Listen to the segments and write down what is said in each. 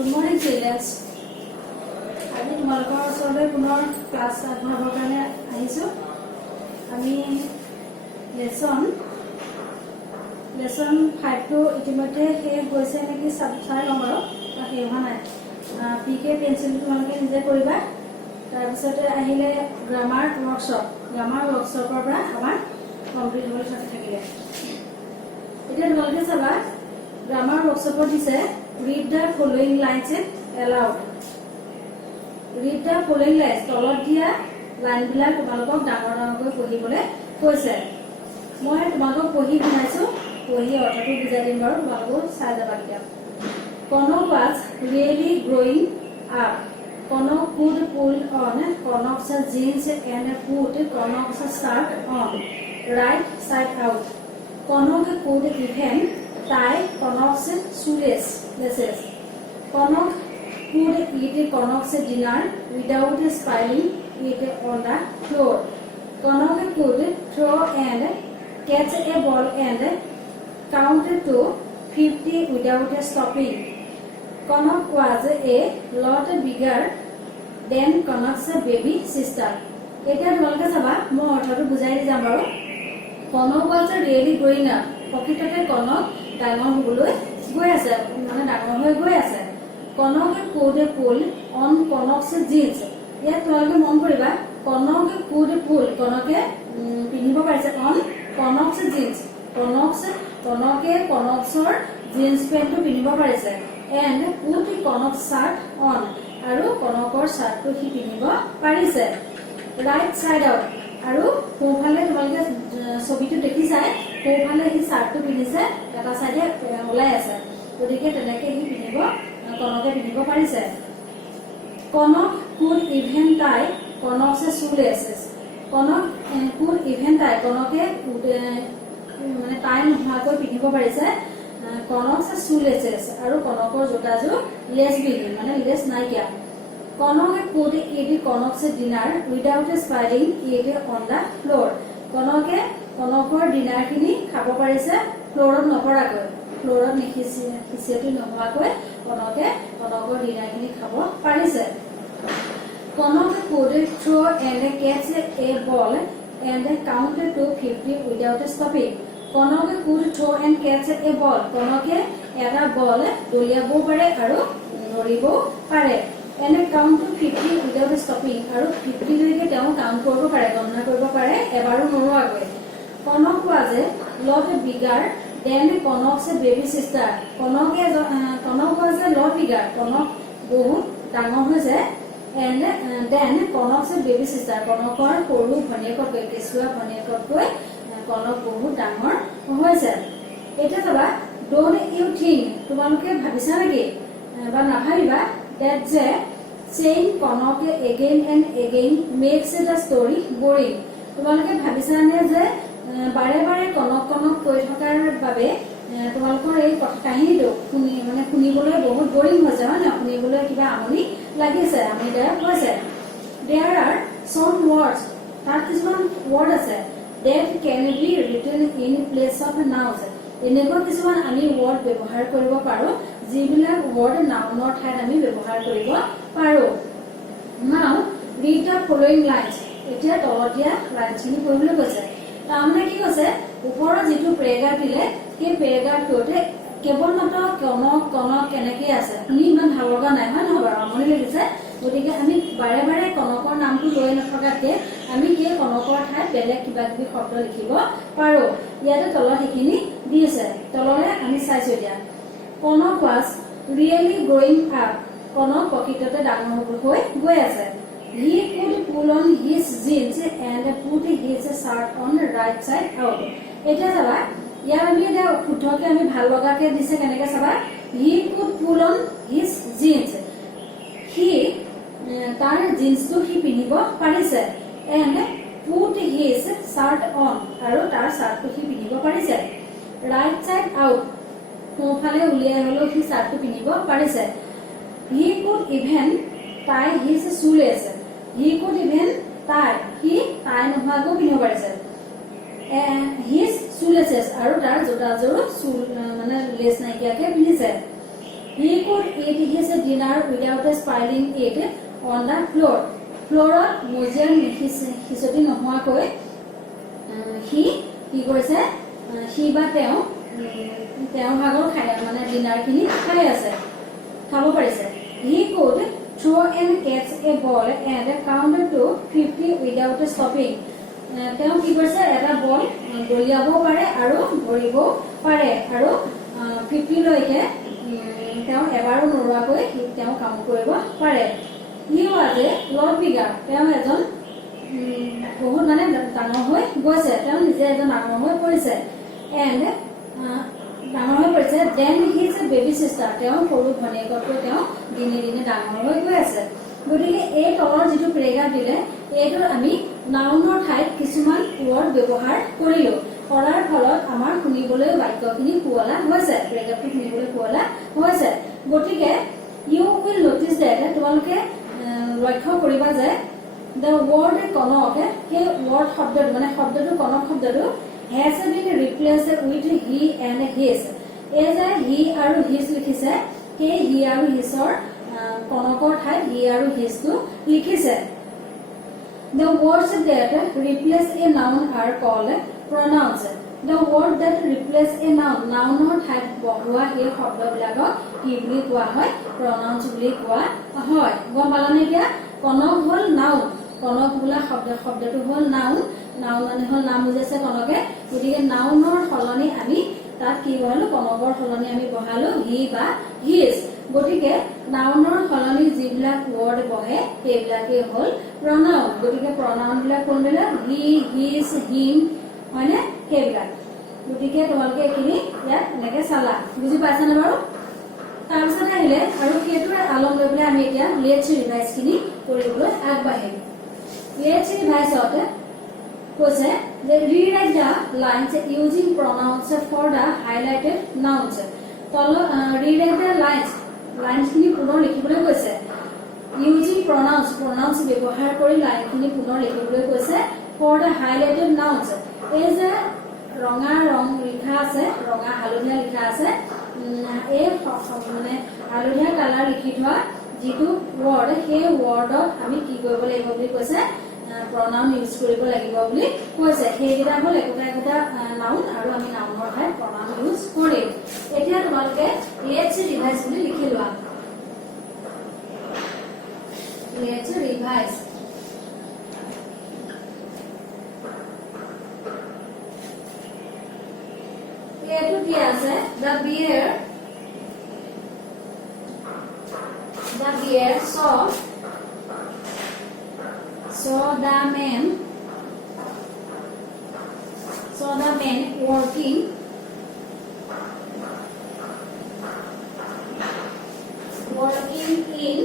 Good morning, students. আজি তোমালোকৰ ওচৰলৈ পুনৰ ক্লাছ আগবঢ়াবৰ কাৰণে আহিছোঁ। আমি লেসন 5 ইতিমধ্যে শেষ হৈছে নেকি চাই ল'ম আৰু শেষ হোৱা নাই। পিকে পেঞ্চিল তোমালোকে নিজে কৰিবা। তাৰপিছতে আহিলে গ্ৰামাৰ ৱৰ্কশ্বপৰ পৰা আমাৰ কমপ্লিট হ'বলৈ থাকিলে। এতিয়া তোমালোকে চাবা গ্ৰামাৰ ৱৰ্কশ্বপত দিছে read the following lines aloud. Read the following lines. তলত দিয়া লাইন বিলাক তোমালোকক ডাঙৰ ডাঙৰকৈ পঢ়িবলৈ কৈছে। মই তোমালোকক পঢ়ি শুনাইছো, পঢ়ি অৰ্থটো বুজাই দিম বাৰু, তোমালোকক চাই যাবা এতিয়া। Konok was really growing up. Konok could pull on Konok's jeans and put Konok's shirt on right side out. Konok could even tie Konok's shoelaces. Konok could eat Konok's dinner without spilling it on the floor. Konok could throw and catch a ball and count to 50 without stopping. Konok was a lot bigger than Konok's baby sister. এতিয়া তোমালোকে চাবা, মই অৰ্থটো বুজাই দি যাম বাৰু। Konok was really growing up. প্ৰকৃততে কনক ডাঙৰ হ'বলৈ গৈ আছে, মানে ডাঙৰ হৈ গৈ আছে। Konok could pull on Konok's jeans. ইয়াত তোমালোকে মন কৰিবা, Konok could pull, কনকে পিন্ধিব পাৰিছে on Konok's jeans. কনকে Konok'ৰ জিন্স পেণ্টটো পিন্ধিব পাৰিছে। and put Konok's shirt on, আৰু কনকৰ চাৰ্টটো সি পিন্ধিব পাৰিছে। right side out, আৰু সোঁফালে তোমালোকে ছবিটো দেখিছাই, সোঁফালে সি চাৰ্টটো পিন্ধিছে, এটা চাইডে ওলাই আছে, গতিকে তেনেকে সি কনকে পিন্ধিব পাৰিছে। Konok could even tie Konok's shoelaces. Konok could even tie, কনকে মানে টাই নোহোৱাকৈ পিন্ধিব পাৰিছে Konok's shoelaces, আৰু কনকৰ জোতাযোৰ লেছ বিহীন, মানে লেছ নাইকিয়া। Konok could eat Konok's dinner without spilling it on the floor. কনকে কনকৰ ডিনাৰখিনি খাব পাৰিছে ফ্ল'ৰত নপৰাকৈ, ফ্ল'ৰত নিখিচিয়াটো নোহোৱাকৈ কনকে কনকৰ ডিনাৰখিনি খাব পাৰিছে। Konok could throw and catch a ball and count to 50 without stopping. Konok could throw and catch a ball. কনকে এটা বল দলিয়াবও পাৰে আৰু ধৰিবও পাৰে। and count to 50 without stopping, আৰু 50 লৈকে তেওঁ কাউণ্ট কৰিব পাৰে, গণনা কৰিব পাৰে এবাৰো নৰোৱাকৈ। Konok was a lot bigger than Konok's baby sister. Konok was a lot bigger, Kanak বহুত ডাঙৰ হৈছে, and then Konok's baby sister, কনকৰ সৰু ভনীয়েকতকৈ, কেঁচুৱা ভনীয়েকতকৈ কনক বহুত ডাঙৰ হৈছে। এতিয়া চাবা, don't you think, তোমালোকে ভাবিছা নেকি বা নাভাবিবা, that যে saying Konok again and again makes the story boring. তোমালোকে ভাবিছানে যে বাৰে বাৰে কনক কৈ থকাৰ বাবে তোমালোকৰ এই কাহিনীটো শুনিবলৈ বহুত বৰিং হৈছে, হয় নহয়? শুনিবলৈ কিবা আমনি লাগিছে, আমনিদায়ক হৈছে। There are some words, তাত কিছুমান ৱৰ্ড আছে, that can be written in place of nouns. এনেকুৱা কিছুমান আমি ৱৰ্ড ব্যৱহাৰ কৰিব পাৰোঁ, যিবিলাক ৱৰ্ড নাউনৰ ঠাইত আমি ব্যৱহাৰ কৰিব পাৰোঁ। Now read the following lines. এতিয়া তলত দিয়া লাইনখিনি পঢ়িবলৈ কৈছে। তাৰমানে কি কৈছে, ওপৰৰ যিটো পেৰেগ্ৰাফ দিলে, সেই পেৰেগ্ৰাফটোতে কেৱল মাত্ৰ কনক কেনেকে আছে, শুনি ইমান ভাল লগা নাই, হয় নহয় বাৰু? আমনি লাগিছে, গতিকে আমি বাৰে বাৰে কনকৰ নামটো লৈ নথকাতকে আমি সেই কনকৰ ঠাইত বেলেগ কিবা কিবি শব্দ লিখিব পাৰোঁ। ইয়াতে তলত সেইখিনি দি আছে, তললে আমি চাইছো এতিয়া। Konok was really growing up. Kanak প্ৰকৃততে ডাঙৰ হৈ গৈ আছে। He could pull on his jeans and put his shirt on right side out. এতিয়া চাবা, ইয়াৰ আমি এতিয়া শুদ্ধকে আমি ভাল লগাকে দিছে কেনেকে চাবা। He could pull on his jeans. সি তাৰ জিন্সটো সি পিন্ধিব পাৰিছে, and put his shirt on, আৰু তাৰ চাৰ্টটো সি পিন্ধিব পাৰিছে। right side out, সোঁফালে উলিয়াই হলেও সি চাৰ্টটো পিন্ধিব পাৰিছে। He could even tie his shoelaces. He could even tie, সি টাই নোহোৱাকৈ পিন্ধিব পাৰিছে। his shoelaces, আৰু তাৰ জোতাযোৰ মানে লেছ নাইকিয়াকে পিন্ধিছে। He could eat his dinner without spilling it on the floor. Floor museum hisoti nohua koi he koise he ba teo bhagor khai mane dinner kini khai ase khabo parise. He could throw and catch a ball and count to 50 without stopping. Teo ki koise eta ball doliabo pare aru dhoribo pare aru 50 loike তেওঁ এবাৰো নৰুৱাকৈ তেওঁ কাম কৰিব পাৰে. He was a lot bigger. তেওঁ এজন বহুত মানে ডাঙৰ হৈ গৈছে. তেওঁ নিজে এজন ডাঙৰ হৈ পৰিছে. And ডাঙৰ হৈ পৰিছে. Then his baby sister. তেওঁ সৰু ভনীয়েকতকৈ তেওঁ দিনে দিনে ডাঙৰ হৈ গৈ আছে. গতিকে এই তলৰ যিটো পেৰেগ্ৰাফ দিলে এইটোৰ আমি নাউনৰ ঠাইত কিছুমান ৱৰ্ড ব্যৱহাৰ কৰিলো. কৰাৰ ফলত আমাৰ শুনিবলৈ বাক্যখিনি পুৱলা হৈছে. পেৰেগ্ৰাফটো শুনিবলৈ পুৱলা হৈছে. গতিকে ইউ উইল নটিচ দেট তোমালোকে লক্ষ্য কৰিবা যে দ্য ৱৰ্ড কনক সেই ৱৰ্ড শব্দটো মানে শব্দটো কনক শব্দটো has been replaced with he and his. এই যে হি আৰু হিজ লিখিছে সেই হি আৰু হিজৰ কনকৰ ঠাইত হি আৰু হিজটো লিখিছে. The words that replace a noun are called pronouns. The word that replace a noun, nounor ঠাইত বহোৱা এই শব্দবিলাকক কি বুলি কোৱা হয়? Pronouns বুলি কোৱা হয়. গম পালানে এতিয়া? কনক হ'ল নাউন. কনক বোলা শব্দটো হ'ল নাউন. নাউন মানে হ'ল নাম বুজাইছে কনকে. গতিকে নাউনৰ সলনি আমি তাত কি বহালো? কনকৰ সলনি আমি বহালো হি বা হিজ. গতিকে নাউনৰ সলনি যিবিলাক ৱৰ্ড বহে সেইবিলাকে হ'ল প্ৰনাউন. গতিকে প্ৰনাউন বিলাক কোনবিলাক? হি, হিজ, হিম, হয়নে? সেইবিলাক. গতিকে তোমালোকে এইখিনি ইয়াত এনেকে চালা. বুজি পাইছানে বাৰু? তাৰপিছতে আহিলে আৰু সেইটোৱে আলম লৈ পেলাই আমি এতিয়া লেটছ ৰিভাইজ খিনি কৰিবলৈ আগবাঢ়িম. লেটছ ৰিভাইজত কৈছে যে rewrite the lines using pronouns for the highlighted nouns. Rewrite the lines খিনি পুনৰ লিখিবলৈ কৈছে. ইউজিং প্ৰনাউন্স ব্যৱহাৰ কৰি লাইনখিনি পুনৰ লিখিবলৈ কৈছে ফৰ দ্য হাইলাইটেড নাউন্স. এই যে ৰঙা ৰং লিখা আছে, ৰঙা হালধীয়া লিখা আছে, এই মানে হালধীয়া কালাৰ লিখি থোৱা যিটো ৱৰ্ড সেই ৱৰ্ডত আমি কি কৰিব লাগিব বুলি কৈছে? প্ৰনাউন ইউজ কৰিব লাগিব বুলি কৈছে. সেইকেইটা হ'ল একোটা একোটা নাউন আৰু আমি নাউনৰ ঠাইত প্ৰনাউন ইউজ কৰিম. এতিয়া তোমালোকে লেটছ ৰিভাইজ বুলি লিখি লোৱা. Let's revise. এইটো কি আছে? The bear saw the man working in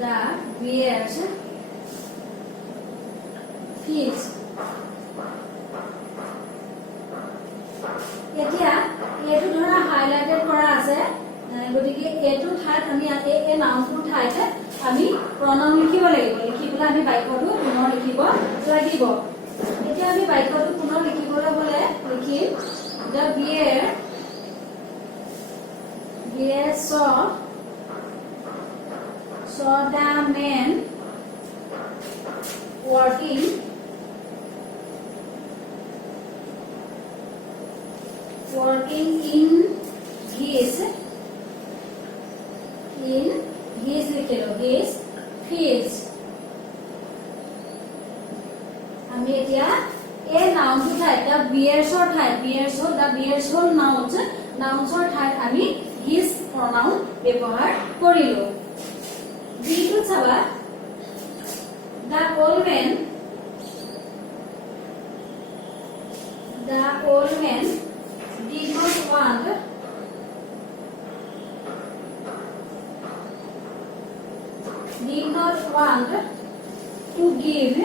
the bear's fields. এতিয়া এইটো ধৰা হাইলাইটেড কৰা আছে. গতিকে এইটো ঠাইত আমি এই নাউনটোৰ ঠাইত আমি প্ৰনাউন লিখিব লাগিব. লিখি পেলাই আমি বাক্যটো পুনৰ লিখিব লাগিব. এতিয়া আমি বাক্যটো পুনৰ লিখিবলৈ হলে লিখিম the bear saw the man working in his fields. আমি এতিয়া এই নাউনটো ঠাইত the bearsৰ ঠাইত the bears হ'ল নাউন্সৰ ঠাইত আমি his pronoun ব্যৱহাৰ কৰিলো. যিটো চাবা the old man did not want to give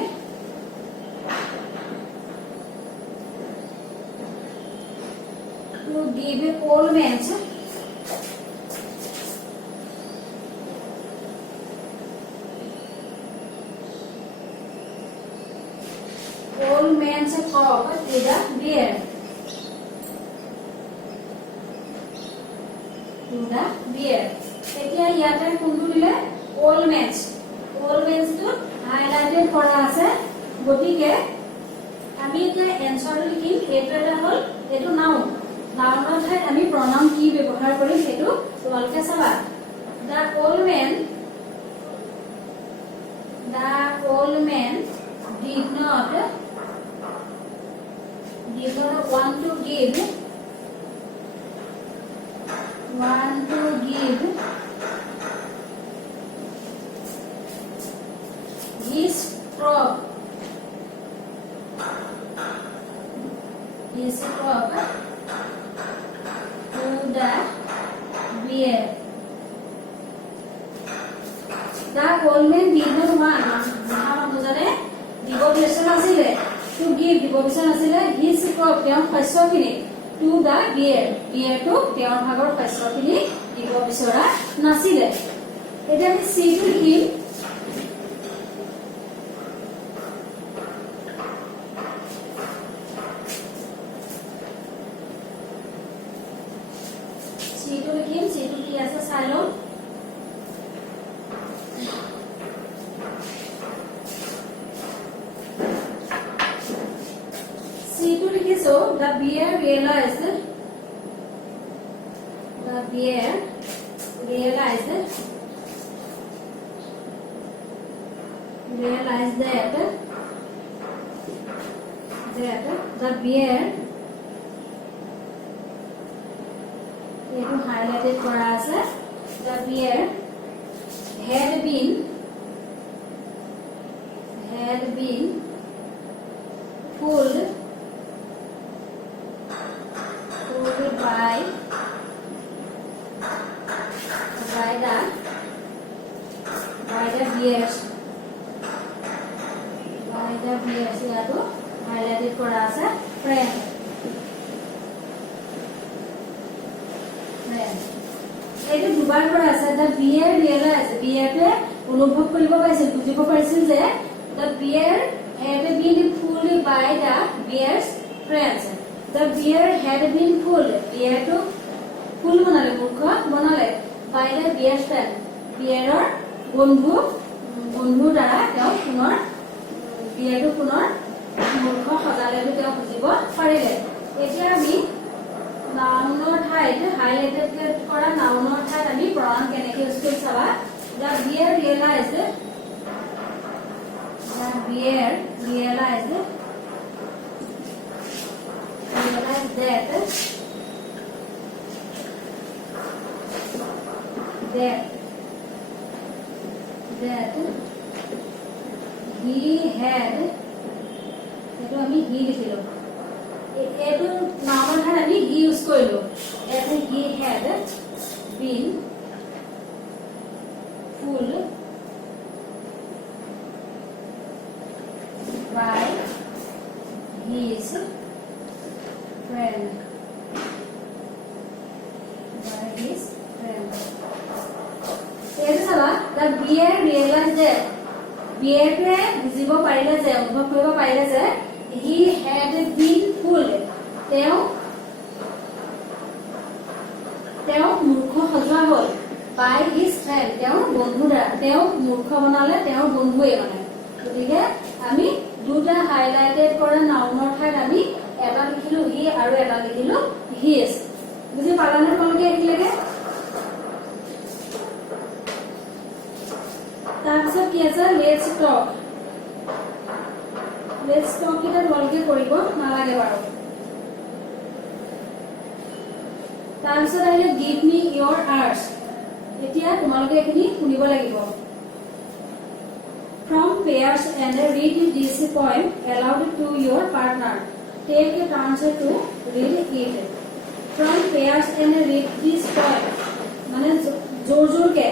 old man's talk to the bear. to the bear. এতিয়া ইয়াতে কোনটো দিলে old man's to highlighted কৰা আছে গতিকে আমি এতিয়া এনসাৰটো লিখিম এইটো এটা হল এইটো নাউন নাউনৰ ঠাইত আমি pronoun কি ব্যৱহাৰ কৰিম সেইটো তোমালোকে চাবা the old man did not want to give his crop to the bear. The old man did not want দিব বিচাৰ আছিলে to give দিব বিচাৰ আছিলে his crop তেওঁৰ শস্যখিনি to the bear to তেওঁৰ ভাগৰ শস্যখিনি দিব বিচৰা নাছিলে এতিয়া আমি c টো লিখিম c টো কি আছে চাই লওঁ So the bear realized that the bear highlighted for us the bear had been pulled by the bears ইয়াতো highlighted কৰা আছে friend এইটো দুবাৰ কৰা আছে the bear realized bearতে অনুভৱ কৰিব পাৰিছিল বুজিব পাৰিছিল যে the bear had been pulled by the bear's friends The bear had been pulled. Bear to pull manale murkha manale by the bear's friend. Bear bondhu dara teo punor bear to punor murkha sajale to teo bujibo parile. Etia ami nounor thait highlighted kora nounor thait ami pronoun keneke use kori saba. The bear realized that he had eto ami he likhilo eto naumor thar ami he use korilo eto he had been pulled by his friend the bear realized that bear to bujibo parile je অনুভৱ কৰিব পাৰিলে যে he had been pulled তেওঁ মূৰ্খ সজোৱা হ'ল by his friend তেওঁৰ বন্ধু দ্বাৰা তেওঁ মূৰ্খ বনালে তেওঁৰ বন্ধুৱে মানে গতিকে আমি দুটা হাইলাইটেড কৰা নাউনৰ ঠাইত আমি এটা লিখিলো he আৰু এটা লিখিলো his বুজি পালানে তোমালোকে এখিলেকে তাৰপিছত কি আছে let's talk এটা তোমালোকে কৰিব নালাগে বাৰু তাৰপিছত আহিলে give me your ears এতিয়া তোমালোকে এখিনি শুনিব লাগিব from pairs and read this poem aloud to your partner take a chance to read it from pairs and read this poem মানে জোৰ কে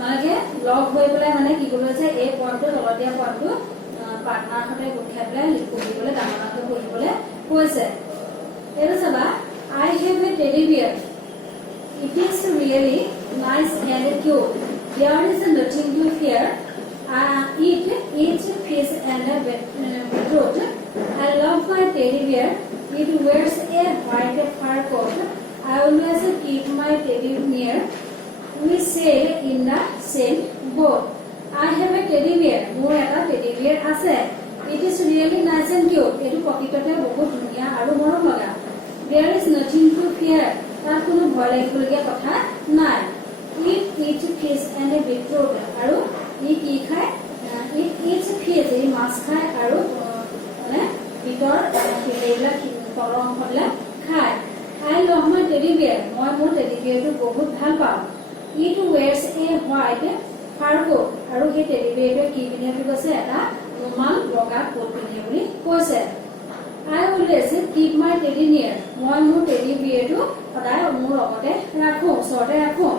মানে লগ হৈ পেলাই মানে কি কৰিব আছে এই পইণ্টটো তলতিয়া পইণ্টটো পাৰ্টনাৰ হতে গোটাই পেলাই লিখিবলৈ ডাঙৰকে পঢ়িবলৈ কৈছে এটো চাবা I have a teddy bear it is really nice and cute there is nothing to fear it eats fish and beetroot I love my teddy bear it wears a white fur coat I always keep my teddy near. We sail in the same boat. I have a teddy bear. More eta teddy bear ase. It is really nice and cute. Etu prokitote bahut dhuniya aru morom laga. There is nothing to fear. Tar kono bhoy lagibolige kotha nai. It eats fish and a beetroot. Aru I ki khai? It eats fish. I mas khai aru ne bitor khilebla kolong hola khai. I love my teddy bear. Moi mor teddy bear tu bahut bhal pao. It wears a white fur coat. Aru he teddy bear tu ki pine tu kose eta romal boga coat pine boli kose. I always keep my teddy near. Moi mor teddy bear tu hodai mor logote rakho sorte rakho.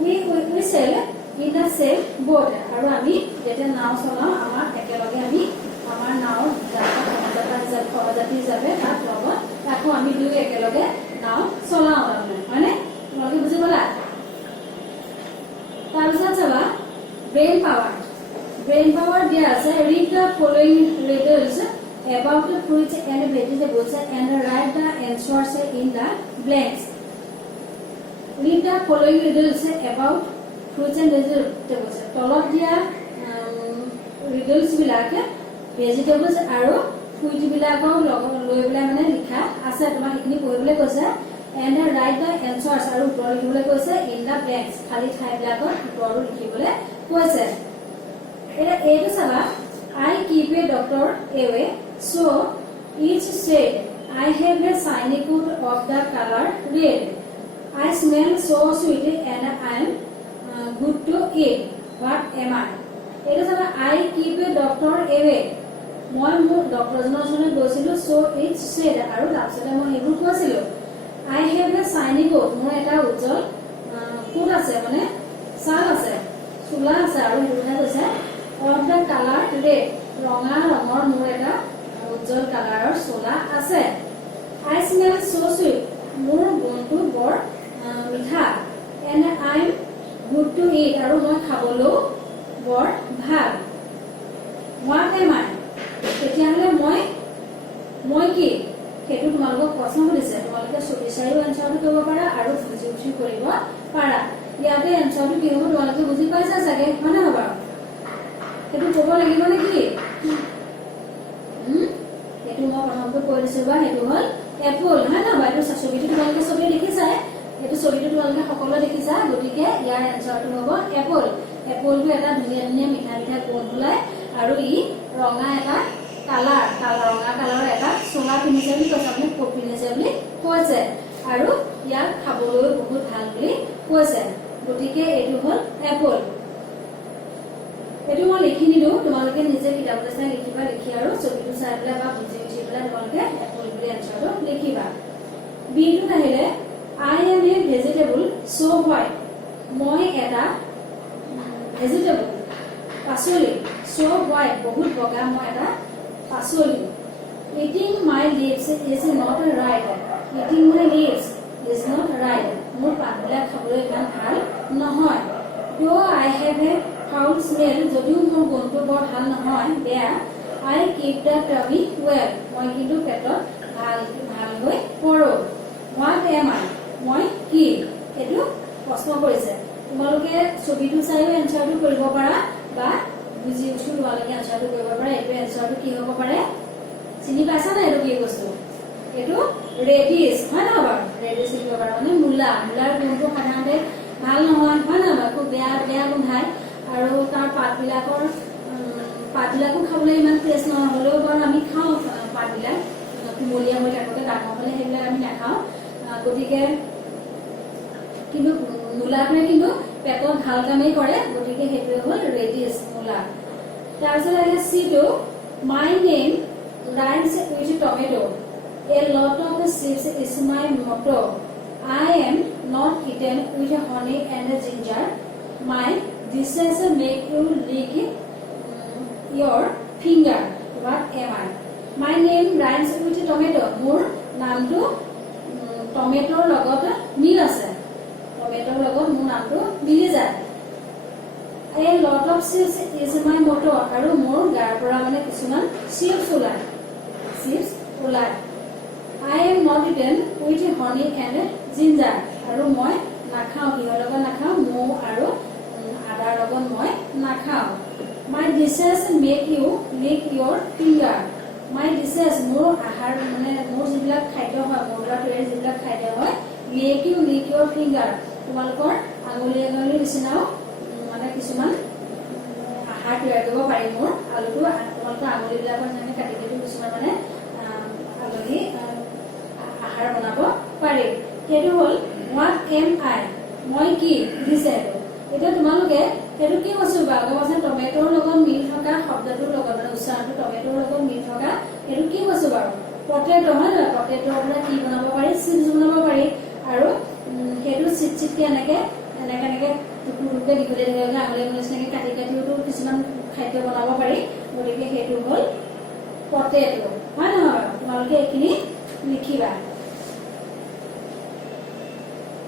We sail in the same boat. Aru ami jete nao cholao amar ekeloge ami amar nao jati jabe tar logot rakho ami dui ekeloge nao cholao mane তোমালোকে বুজি পালা তাৰপিছত চাবা brain power দিয়া আছে read the following riddles about the fruits and vegetables and write the answers in the blanks. Read the following riddles about fruits and vegetables. তলত দিয়া riddles বিলাক vegetables আৰু fruit বিলাকৰ লৈ পেলাই মানে লিখা আছে তোমাক এইখিনি পঢ়িবলৈ কৈছে and write the answers aru uttor likhibole koise in the blanks khali thai bilakor uttor likhibole koise eta etu saba I keep a doctor away so each said I have a shiny coat of the color red. I smell so sweet and I am good to eat. What am I? Eta saba I keep a doctor away moi mor doctor jonar sone goisilu so each said aru tapsote moi ebu koisilu I have a shiny coat. More eta ujjol coat ase mane shal ase chula ase aru etu koise of the color red ronga rongor more eta ujjol color chula ase. I smell so sweet. More gontu bor mitha and I am good to eat aru moi khabolo bor bhal. What am I? Etiahole moi ki সেইটো তোমালোকক প্ৰশ্ন সুধিছে তোমালোকে 44 এনসাৰটো কৰিব পাৰা আৰু বুজি উঠি কৰিব পাৰা ইয়াতে এনসাৰটো কি হ'ব তোমালোকে বুজি পাইছা চাগে মানে হ'ব সেইটো ক'ব লাগিব নে কি সেইটো মই প্ৰথমতে কৈ দিছো বা সেইটো হ'ল এপল হয় না বাইটো ছবিটো তোমালোকে ছবি দেখিছা সেইটো ছবিটো তোমালোকে সকলোৱে দেখিছা গতিকে ইয়াৰ এনসাৰটো হ'ব এপল এপলটো এটা ধুনীয়া ধুনীয়া মিঠা মিঠা কোণ ওলাই আৰু ই ৰঙা এটা কালাৰ ৰঙা কালাৰৰ এটা সোণা পিনিছে বুলি কৈছে আপুনি কোট পিনিছে বুলি কৈছে আৰু ইয়াক খাবলৈ বহুত ভাল বুলি কৈছে গতিকে এইটো হ'ল এপল এইটো মই লিখি নিদিওঁ তোমালোকে নিজে কিতাপত চাই লিখিবা লিখি আৰু ছবিটো চাই পেলাই বা বুজি উঠি পেলাই তোমালোকে এপল বুলি এনসাৰটো লিখিবা বিটো আহিলে I am a vegetable so white মই এটা ভেজিটেবল পাচলি so white বহুত বগা মই এটা পাচলি eating my leaves is not right. Eating my leaves is not right. মোৰ পাতবিলাক খাবলৈ ইমান ভাল নহয় though I have a foul smell যদিও মোৰ গোন্ধটো বৰ ভাল নহয় বেয়া I keep the tummy well মই কিন্তু পেটত ভাল হৈ পৰো what am I মই কি এইটো প্ৰশ্ন কৰিছে তোমালোকে ছবিটো চাইও এনসাৰটো কৰিব পাৰা বা বুজি উঠি তোমালোকে এনসাৰটো কৰিব পাৰা এইটো এনসাৰটো কি হ'ব পাৰে চিনি পাইছা না এইটো কি বস্তু এইটো ৰেডিছ হয় না বাৰু ৰেডিছ লিখিব পাৰা মানে মূলাৰ গুণটো সাধাৰণতে ভাল নহয় হয় না বাৰু খুব বেয়া গোন্ধায় আৰু তাৰ পাতবিলাকো খাবলৈ ইমান টেষ্ট নহ'লেও বাৰু আমি খাওঁ পাতবিলাক কুমলীয়া হৈ থাকোঁতে ডাঙৰ হ'লে সেইবিলাক আমি নাখাওঁ গতিকে কিন্তু মূলাটোৱে কিন্তু পেটত ভাল কামেই কৰে গতিকে সেইটোৱে হ'ল ৰেডিছ মূলা তাৰপিছত আহিলে চিটো my name rhymes with tomato a lot of seeds is my motto I am not eaten with honey and ginger my dishes make you lick your finger what am I my name rhymes with tomato মোৰ নামটো টমেটোৰ লগত মিল আছে টমেটোৰ লগত মোৰ নামটো মিলি যায় a lot of seeds is my motto আৰু মোৰ গাৰ পৰা মানে কিছুমান seeds ওলায় I am not eaten with honey and ginger. আৰু মই নাখাওঁ কিহৰ লগত নাখাওঁ মৌ আৰু আদাৰ লগত মই নাখাওঁ My dishes make you lick your finger My dishes মোৰ আহাৰ মানে মোৰ যিবিলাক খাদ্য হয় মোৰ দ্বাৰা তৈয়াৰী যিবিলাক খাদ্য হয় make you lick your finger তোমালোকৰ আঙুলি আঙুলি নিচিনাও মানে কিছুমান আহাৰ তৈয়াৰ কৰিব পাৰি মোৰ আলুটো তোমালোকৰ আঙুলিবিলাকৰ যেনে কাটি কাটি কিছুমান মানে আলুলি আহাৰ বনাব পাৰি সেইটো হ'ল what am I মই কি দিছে এটা তোমালোকে সেইটো কি কৈছো বাগবাছে টমেটোৰ লগত মিল থকা শব্দটোৰ লগত মানে উচ্চাৰণটো টমেটোৰ লগত মিল থকা সেইটো কি কৈছো বাৰু পটেটো হয় না পটেটোৰ পৰা কি বনাব পাৰি চিপছ বনাব পাৰি আৰু সেইটো চিপচিপকে এনেকে টুকুৰকে দীঘলীয়া দীঘলীয়া আঙুলি নিচিনাকে কাটি কাটিও কিছুমান খাদ্য বনাব পাৰি গতিকে সেইটো হ'ল পটেটো হয় নহয় তোমালোকে এইখিনি লিখিবা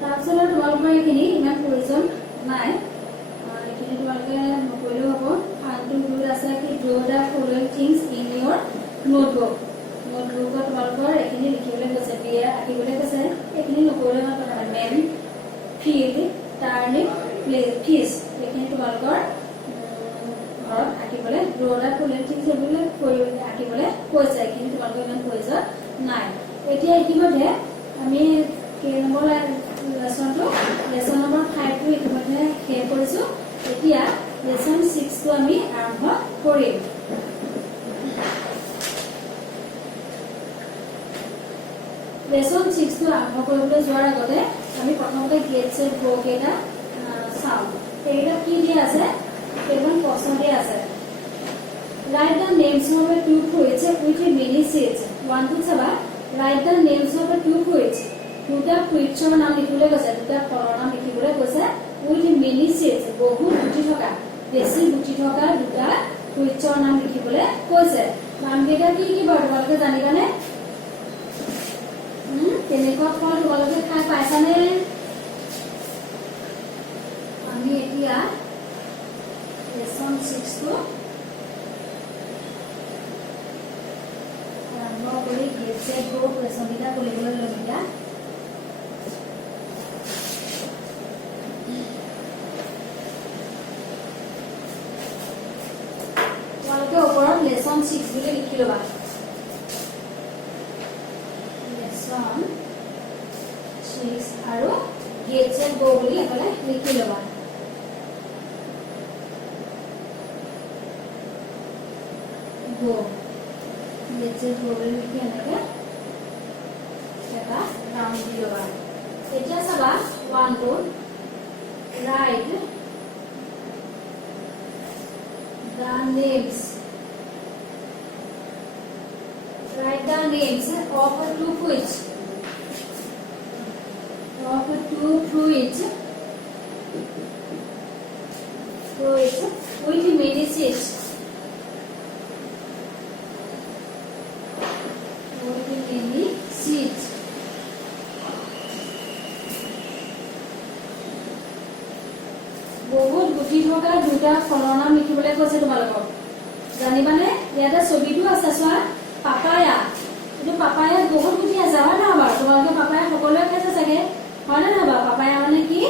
তাৰপিছত তোমালোকৰ এইখিনি ইমান প্ৰয়োজন নাই এইখিনি তোমালোকে নকৰিলেও হ'ব আনটো গুড আছে কি draw the following things in your notebook নোটবুকত তোমালোকৰ এইখিনি লিখিবলৈ কৈছে বিয়া আঁকিবলৈ কৈছে এইখিনি নকৰিলেও নহয় মেন ফিল্ড টাৰ্নিং ফিছ এইখিনি তোমালোকৰ ঘৰত আঁকিবলৈ ড্ৰ দ্য ফলোইং থিংছ এইবিলাক আঁকিবলৈ কৈছে এইখিনি তোমালোকৰ ইমান প্ৰয়োজন নাই এতিয়া ইতিমধ্যে আমি নম্বৰ লেসন নম্বৰ 5 টো ইতিমধ্যে শেষ কৰিছো এতিয়া লেসন 6 টো আমি আৰম্ভ কৰিম লেসন 6 টো আৰম্ভ কৰিবলৈ যোৱাৰ আগতে আমি প্ৰথমতে গেট সেট গো কেটা চাও এইটা কি দিয়া আছে কেৱল প্ৰশ্ন দিয়া আছে Write the names of the two fruits with many seeds. 1 to 7. Write the names of the two fruits. দুটা ফ্ৰুইটছৰ নাম লিখিবলৈ কৈছে দুটা ফলৰ নাম লিখিবলৈ কৈছে উইথ মেনি সিডস বহুত গুটি থকা বেছি গুটি থকা দুটা ফ্ৰুইটছৰ নাম লিখিবলৈ কৈছে নামকেইটা কি কি বাৰু তোমালোকে জানিবানে কেনেকুৱা ফল তোমালোকে খাই পাইছানে আমি এতিয়া লেসন 6 টো আৰম্ভ কৰি গেছে গো লেসনটা কৰিবলৈ লৈছা লেসন 6 বুলি লিখি লবা লেসন 6 আৰু গেট সেট গো বুলি এফালে লিখি লবা গো গেট সেট গো বুলি লিখি এনেকে এটা নাম দি লবা এতিয়া চাবা 1 টো right the names Write the names of two fruits. With many seeds. With many seeds. বহুত গুটি থকা দুটা ফলৰ নাম লিখিবলৈ কৈছে তোমালোকক জানিবানে ইয়াতে ছবিটো আছে চোৱা পাপায়া এটো পাপায়া বহুত গুটি আছে হয় না বাৰু তোমালোকে পাপায়া সকলোৱে খাইছে চাগে হয় না নহয় পাপায়া মানে কি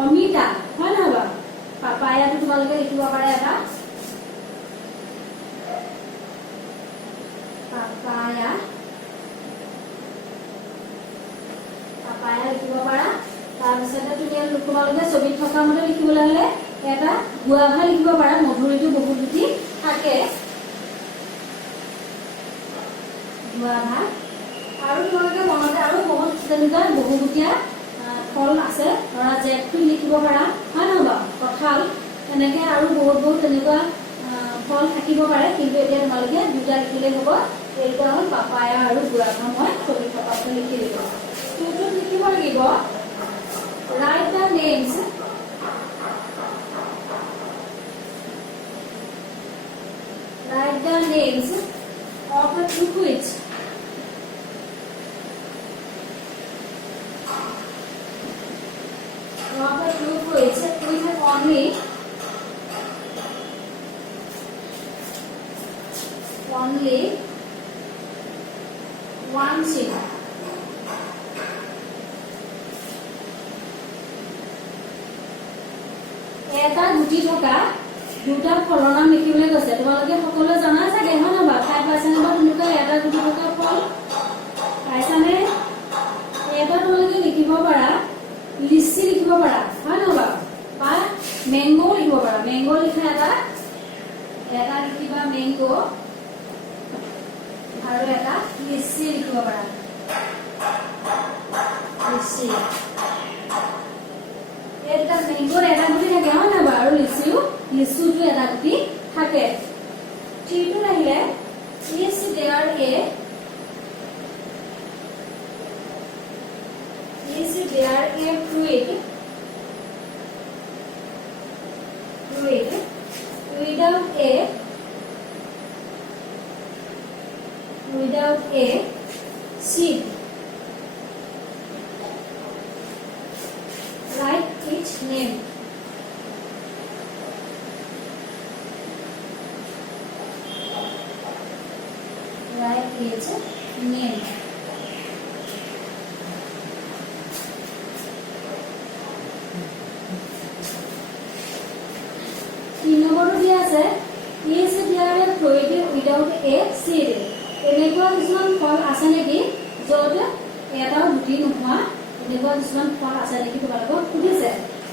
অমিতা হয় না বাৰু পাপায়াটো তোমালোকে লিখিব পাৰে এটা পাপায়া পাপায়া লিখিব পাৰা তাৰপিছতে তুমি তোমালোকে ছবিত থকা মতে লিখিবলৈ হলে এটা গুৱাভা লিখিব পাৰা মধুৰিটো বহুত গুটি থাকে গুৱাভা আৰু তোমালোকে মনতে আৰু বহুত তেনেকুৱা বহুগুটীয়া ফল আছে ধৰা জেকফ্ৰুট লিখিব পাৰা হয় নহয় বাৰু কঁঠাল এনেকে আৰু বহুত তেনেকুৱা ফল থাকিব পাৰে কিন্তু এতিয়া তোমালোকে দুটা লিখিলে হ'ব এইটা হ'ল পাপায়া আৰু গুৱাভা মই ছবিত থকাটো লিখি দিব টুটো লিখিব লাগিব Write the names of the two fruits. Of the two fruits with only one seed. এটা গুটি থকা দুটা ফলৰ নাম লিখিবলৈ কৈছে তোমালোকে সকলোৱে জানা চাগে হয় না বা খাই পাইছানে বা তেনেকুৱা এটা গুটি থকা ফল পাইছানে এটা তোমালোকে লিখিব পাৰা লিচি লিখিব পাৰা হয় না বা মেংগো লিখিব পাৰা মেংগো লিখা এটা লিখিবা মেংগো আৰু এটা লিচি লিখিব পাৰা লিচি এটা মেংগোৰ এটা গুটি থাকে হয় না বাৰু লিচুটো এটা গুটি থাকে টিটো আহিলে is there a fruit without a seed write its name write its name নম্বৰটো দিয়া আছে is there a fruit without a seed এনেকুৱা কিছুমান ফল আছে নেকি য'ত এটা গুটি নোহোৱা এনেকুৱা কিছুমান ফল আছে নেকি তোমালোকক সুধিছে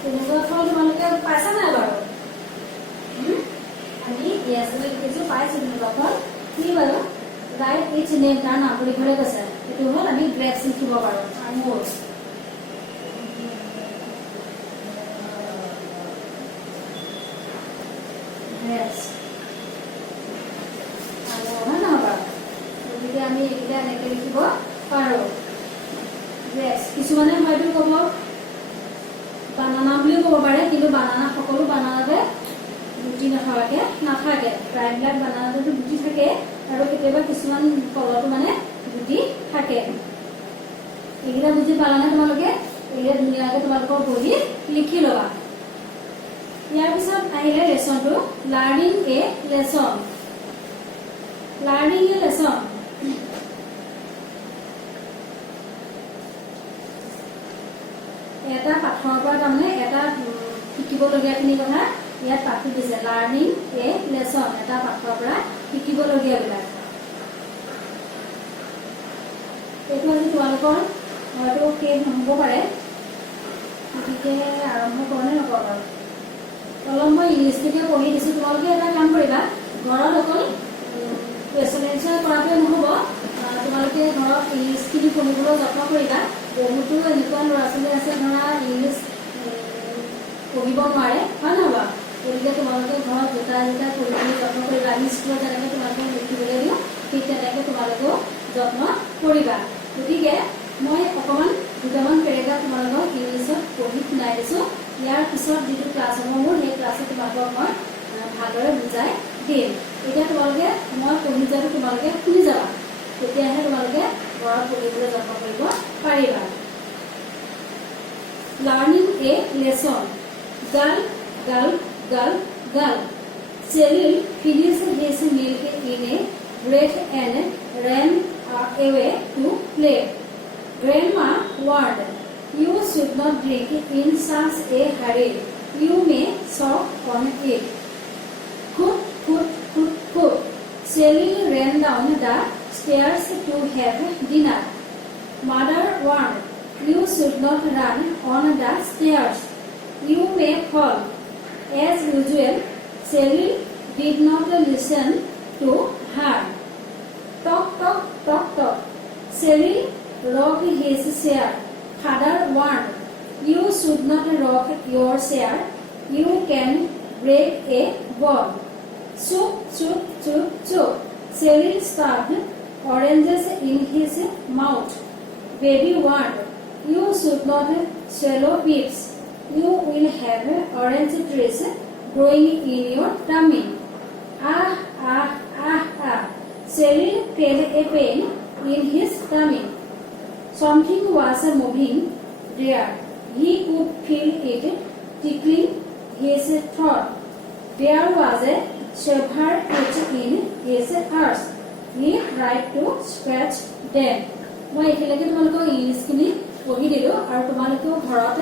এনেকুৱা ফল তোমালোকে পাইছা নাই বাৰু আমি yes বুলি লিখিছো পাইছো এনেকুৱা ফল কি বাৰু write its name তাৰ নাম লিখিবলৈ কৈছে এইটো হ'ল আমি গ্ৰেপছ লিখিব পাৰো আঙুৰ grapes আঙুৰ না বাৰু গতিকে আমি এইকেইটা এনেকৈ লিখিব পাৰো grapes কিছুমানে হয়তো ক'ব বানানা বুলিও ক'ব পাৰে কিন্তু বানানা সকলো বানানাতে গুটি নাথাকে প্ৰায়বিলাক বানানাতে গুটি থাকে আৰু কেতিয়াবা কিছুমান ফলতো মানে গুটি থাকে এইকেইটা বুজি পালানে তোমালোকে এইকেইটা ধুনীয়াকৈ তোমালোকৰ বহীত লিখি ল'বা ইয়াৰ পিছত আহিলে লেসনটো লাৰ্নিং এ লেসন এটা পাঠৰ পৰা তাৰমানে এটা শিকিবলগীয়াখিনি কথা ইয়াত পাঠটো দিছে লাৰ্নিং এ লেসন এটা পাঠৰ পৰা শিকিবলগীয়াবিলাক এইটো আজি তোমালোকৰ হয়তো শেষ নহ'ব পাৰে গতিকে আৰম্ভ কৰোঁ নে নকৰোঁ বাৰু অলপ মই ইংলিছটোকে পঢ়ি দিছোঁ তোমালোকে এটা কাম কৰিবা ঘৰত অকল কুৱেশ্যন এনচাৰ কৰাটোৱে নহ'ব তোমালোকে ঘৰত ইংলিছখিনি পঢ়িবলৈ যত্ন কৰিবা বহুতো এনেকুৱা ল'ৰা ছোৱালী আছে ধৰা ইংলিছ পঢ়িব নোৱাৰে হয় নহয় বাৰু গতিকে তোমালোকে ঘৰত জোতা পঢ়িবলৈ যত্ন কৰিবা আমি স্কুলত যেনেকৈ তোমালোকক লিখিবলৈ দিওঁ ঠিক তেনেকৈ তোমালোকেও যত্ন কৰিবা গতিকে মই অকণমান দুটামান পেৰেগ্ৰাফ তোমালোকক ইংলিছত পঢ়ি শুনাই দিছোঁ ইয়াৰ পিছত যিটো ক্লাছ হ'ব মোৰ সেই ক্লাছত তোমালোকক মই ভালদৰে বুজাই দিম এতিয়া তোমালোকে মই পঢ়ি যোৱাটো তোমালোকে শুনি যাবা তেতিয়াহে তোমালোকে ঘৰত পঢ়িবলৈ যত্ন কৰিব পাৰিবা learning a lesson girl Cheryl finished his milk in a great and ran away to play grandma warned you should not drink in such a hurry you may choke on it Cook. Cheryl ran down the stairs to have dinner. Mother warned, you should not run on the stairs. You may fall. As usual, Cheryl did not listen to her. Tock. Cheryl rocked his chair. Father warned, you should not rock your chair. You can break a bone. Chook. Cheryl stuffed oranges in his mouth. Baby warned, you should not swallow peeps. You will have orange trees growing in your tummy. Ah. Cheryl felt a pain in his tummy. Something was moving there. He could feel it tickling his throat. There was a severe itch in his ears. He tried to scratch them. মই একেলগে তোমালোকক ইংলিছখিনি পঢ়ি দিলোঁ আৰু তোমালোকেও ঘৰত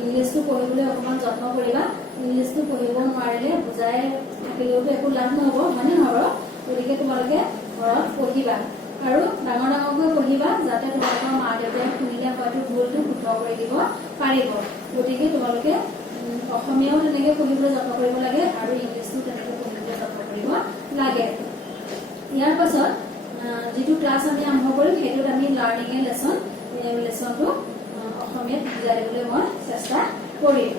ইংলিছটো পঢ়িবলৈ অকণমান যত্ন কৰিবা। ইংলিছটো পঢ়িব নোৱাৰিলে বুজাই থাকিলেওতো একো লাভ নহ'ব, হয়নে নহয় বাৰু? গতিকে তোমালোকে ঘৰত পঢ়িবা আৰু ডাঙৰ ডাঙৰকৈ পঢ়িবা, যাতে তোমালোকৰ মা দেউতাই শুনিলে হয়তো ভুলটো শুদ্ধ কৰি দিব পাৰিব। গতিকে তোমালোকে অসমীয়াও তেনেকৈ পঢ়িবলৈ যত্ন কৰিব লাগে আৰু ইংলিছটো তেনেকৈ পঢ়িবলৈ যত্ন কৰিব লাগে। ইয়াৰ পাছত যিটো ক্লাছ আমি আৰম্ভ কৰিম সেইটোত আমি লাৰ্ণিং এ লেচনটো অসমীয়াত বুজাই দিবলৈ মই চেষ্টা কৰিম।